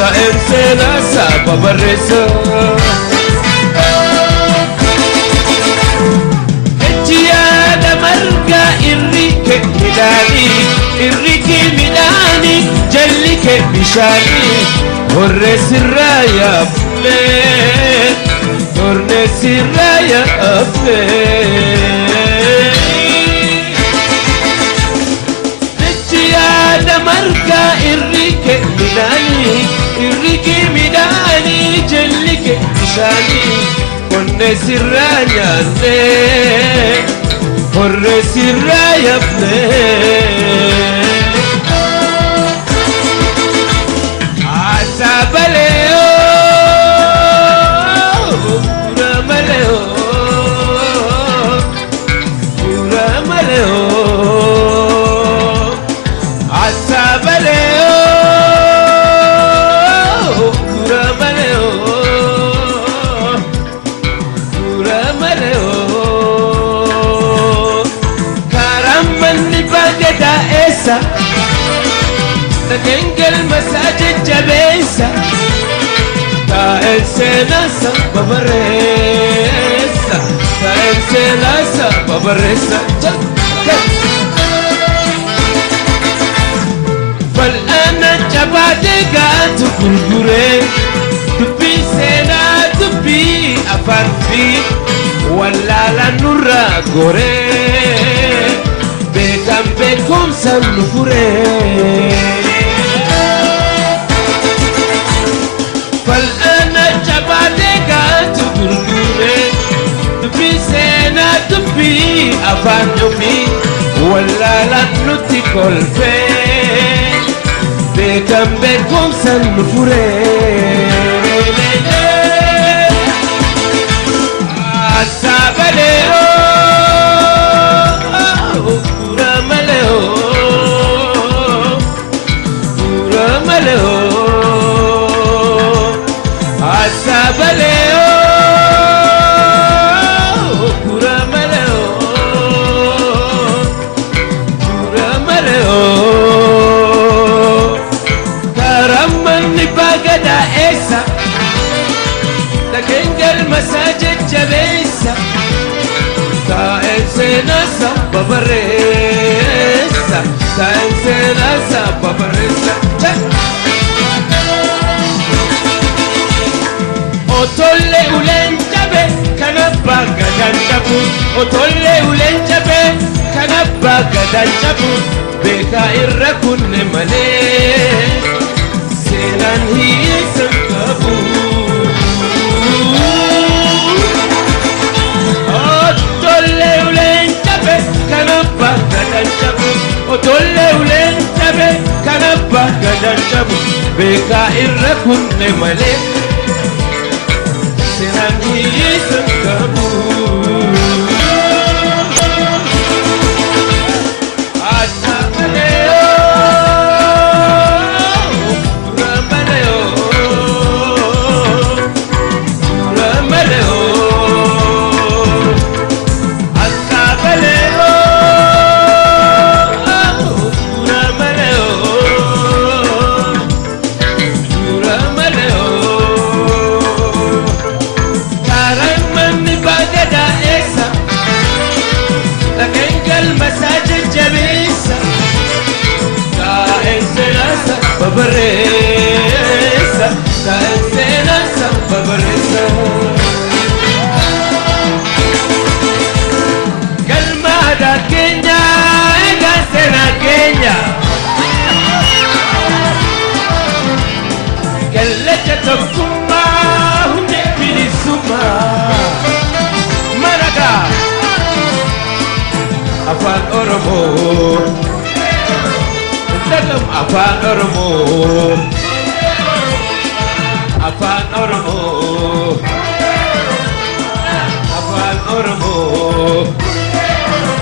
Taemsela saba barresa Ejiyada marga irrike midani Jallike bishani Horre sirraya afne Horre sirraya afne Ejiyada marga irrike midani Jallike bishani Horre sirraya afne Horre sirraya afne Asabaleo Uramaleo Asabaleo Uramaleo Karamanni bagada esa Takengel masajid jabesa Ta el senasa babaresa Ta el senasa babaresa Fal ana jabade gatu gurgure Tupi sena tupi afarfi Wallala nurra gore Bekam bekum sanufure فالأنا جبادك تقولي تبي سنة تبي أفانيومي ولا لا نتي كل فين بكم بكم سنفوري أسابليو uramaleo uramaleo Asabaleo Uramaleo Uramaleo Karamanni bagada esa Takengel masajid jabesa Ta ensenasa babaresa Ta ensenasa babaresa Otolle ulen jabe kanabba gadan jabu Otolle ulen jabe kanabba gadan jabu Beka irra kunne male Senan hiyesan kabu Otolle ulen jabe kanabba gadan jabu Otolle ulen jabe kanabba gadan jabu Beka irra kunne male Senangiyesan kabu Asabaleo Uramaleo Uramaleo Asabaleo Uramaleo Uramaleo المساجد جبيسة كائن سناسة ببريسة كائن سناسة ببريسة كلمة دا كينيا إيجا سنة كينيا كلجة تكما هم يكبري سما مرقا Afan Oromo Dalam Afan Oromo Afan Oromo